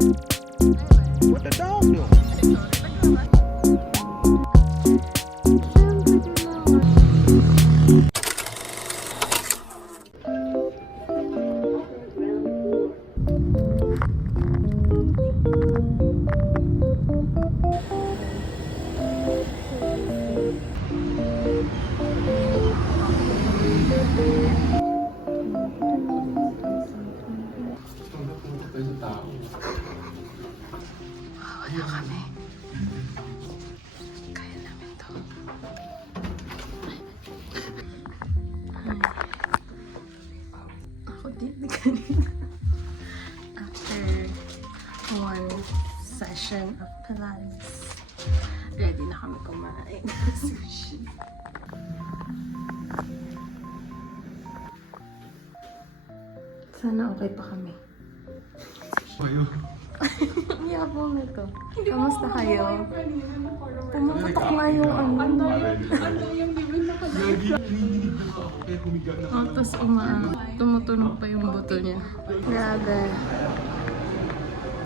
What the dog doing? Wala kami. Kaya namin to. Ako din kanina. After one session of Pilates, ready na kami kumain ng sushi. Sana okay pa kami. Ayo. Ang yabang nito. Kamusta kayo? Pumuputok nga yung ano. Tapos tumutunog pa yung buto niya. Grabe.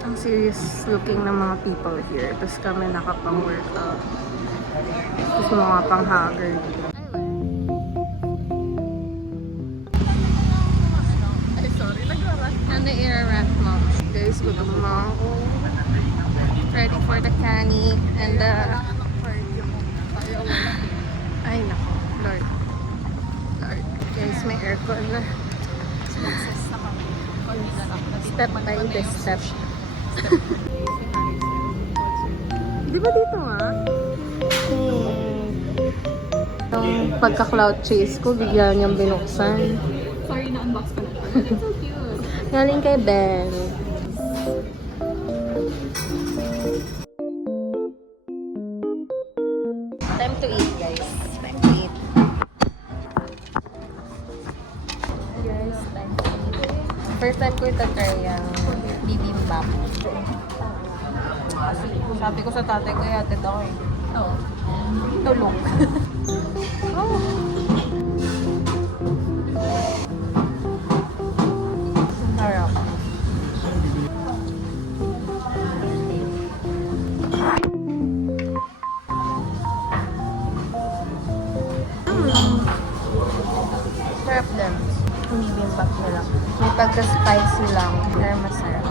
Ang serious looking ng mga people here. Tapos kami nakapang-workout. Tapos mga pang-haggard. Ay, sorry. Nag-rarat. Ano i-rarat mo? Guys, gutom na ako. Ready for the cani and the... Ay, nako. Lord. Lord. Guys, may aircon na. Step by step. Di ba dito nga? Yung pagka-cloud chase ko, bigla niyang binuksan. Sorry, na-unbox ko na. It's so cute. Galing kay Ben. Time to eat, guys. Time to eat. Guys, time to eat. First time ko ito-try yung bibimbap. Kasi sabi ko sa tatay ko, yatid ako eh. Oo. Tulong. Oh. Sarap. Sarap din. Bibimbap nila. May pagka-spicy lang. Pero masarap.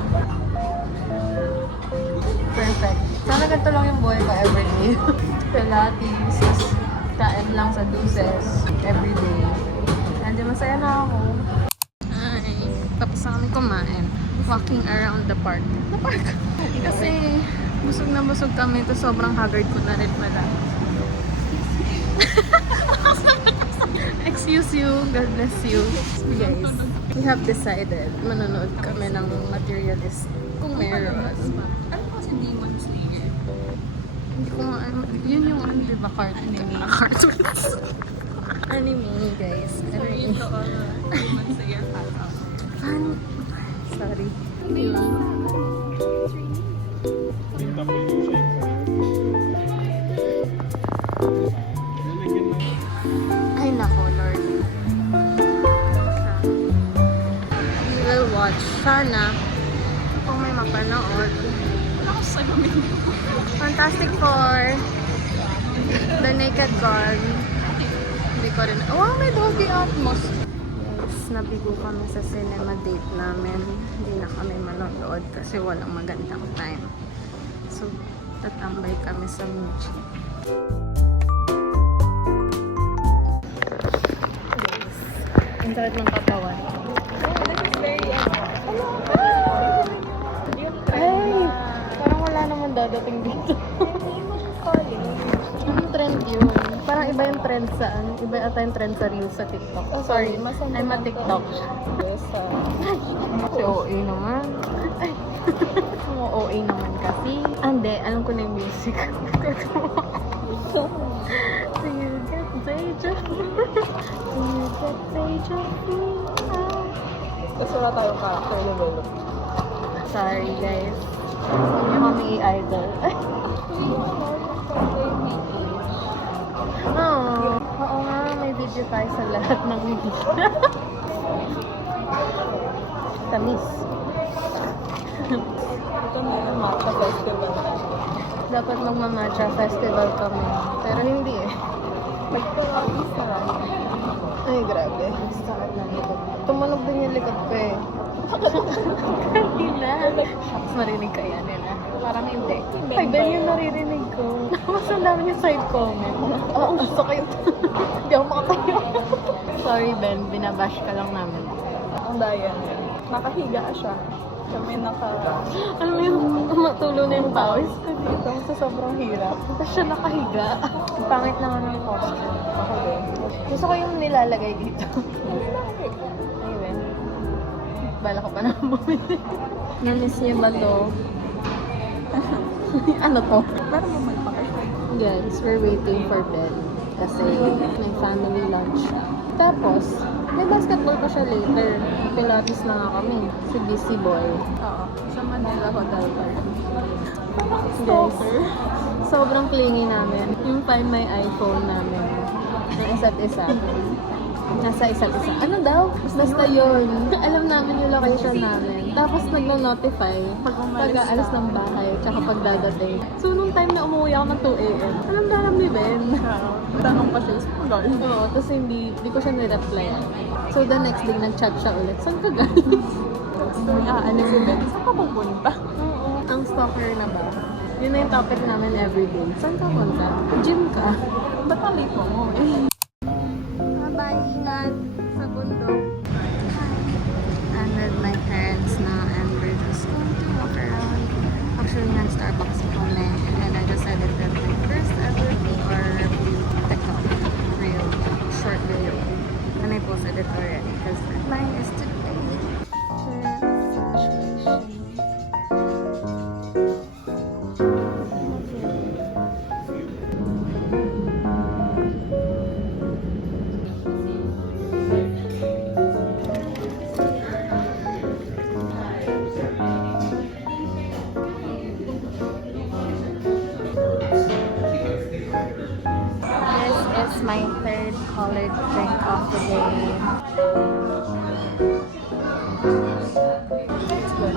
Perfect. Sana ganito lang yung buhay ko everyday. Pilates, kain lang sa deuces everyday. And masaya na ako. Ay, tapos na kami kumain. Walking around the park. The park? Kasi busog na busog kami. Ito sobrang haggard ko na rin pala. Excuse you. God bless you. Guys, we have decided manonood kami ng Materialist kung meron. Ano kasi Demon Slayer? Hindi ko nga, yun yung ano, diba, cartoon? Cartoons. Anime, guys. Sorry, ito Demon Slayer fan. Fan. Sorry. Ay, nako, Lord. We will watch. Sana, kung may mapanood. Wala ko sa gamin. Fantastic Four. The Naked Gun. Hindi ko rin. Wow, may Dolby Atmos. Yes, nabigo kami sa cinema date namin. Hindi na kami manonood kasi walang magandang time. So, tatambay kami sa Muji. Guys, ang sakit ng katawan. Ay, parang wala naman dadating dito. Anong trend yun? Parang iba yung trend sa ano? Iba ata yung trend sa Reels sa TikTok. Oh, sorry, I'm a TikTok. Si OA naman. Ay, ang OA naman kasi. Hindi, alam ko na yung music. So you get deja vu. So you get deja vu. Kasi wala tayong character develop. Sorry guys. Hindi kami i-idol. Oo nga, may video tayo sa lahat ng video. Tamis. Ito may matcha festival na. Dapat magmamatcha festival kami. Pero hindi eh. Nagpa-release na lang. Ay, grabe. Sakit na likod. Tumunog din yung likod ko eh. Kanina. Shucks, marinig kaya nila. Parang hindi. Ay, Ben yung naririnig ko. Mas ang dami yung side comment. Oo, sakit. Hindi ako makatayo. Sorry, Ben. Binabash ka lang namin. Ang daya niya. Nakahiga siya. Kami Alam mo yung matulo na yung pawis ko dito sa sobrang hirap. Tapos siya nakahiga. Ang pangit naman ng posture. Ako din. Gusto ko yung nilalagay dito. Ayun. Bala ko pa na bumili. Namiss niyo ba to? Ano to? Pero mamay Guys, we're waiting for Ben. Kasi may family lunch siya. Tapos, may basketball pa siya later. Pilates na nga kami. Si Busy Boy. Oo. Sa Manila Hotel Bar. Guys, sobrang clingy namin. Yung Find My iPhone namin. Ng isa't isa. Nasa isa't isa. Ano daw? Basta yun. Alam namin yung location namin. Tapos nagno-notify pag alis ng bahay tsaka pag dadating. So, nung time na umuwi ako ng 2 a.m., alam ni Ben. Tanong pa siya. Lol. Oo, tapos hindi ko siya nireply. So, the next day, nag-chat siya ulit. Saan ka guys? Ano si Ben? Saan ka pupunta? Oo. Ang stalker na ba? Yun na yung topic namin everyday. Saan ka punta? Gym ka? Ba't ang late mo eh? Bye, ingat sa bundok. I'm with my parents now and we're just going to walk around. Actually, nag-Starbucks kami and I just edited my first ever PR TikTok reel, short video. And I posted it already because mine is today. This is my third college drink of the day. It's good.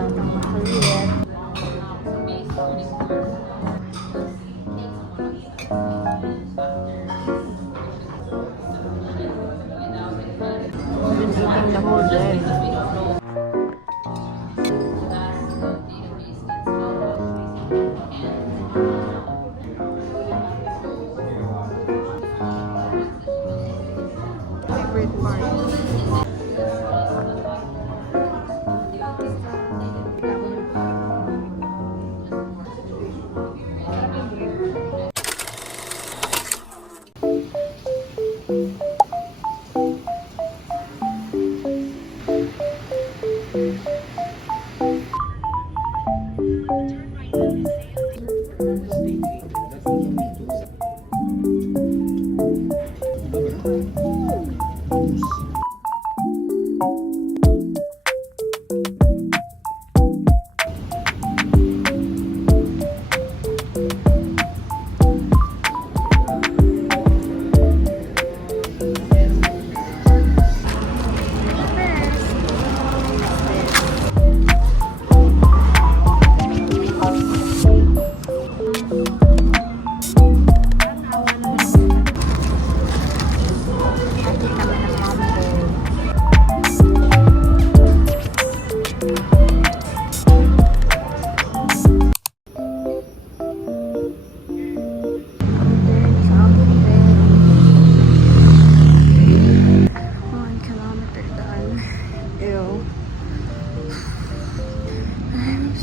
Parang makulit. I've been eating the whole day. Favorite part.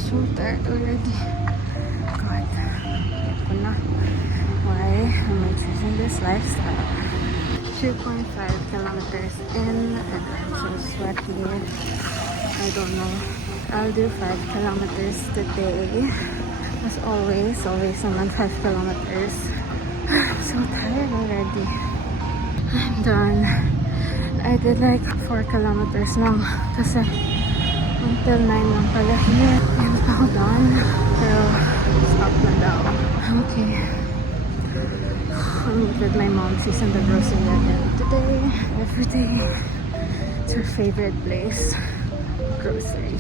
So tired already. God, ko na. Why am I choosing this lifestyle? 2.5 kilometers in and I'm so sweaty. I don't know. I'll do 5 kilometers today. As always naman 5 kilometers. I'm so tired already. I'm done. I did like 4 kilometers lang kasi until 9 lang pala here. I'm now done. Pero stop na daw. Okay. I'll meet with my mom. She's in the grocery again today. Every day. It's her favorite place. Grocery.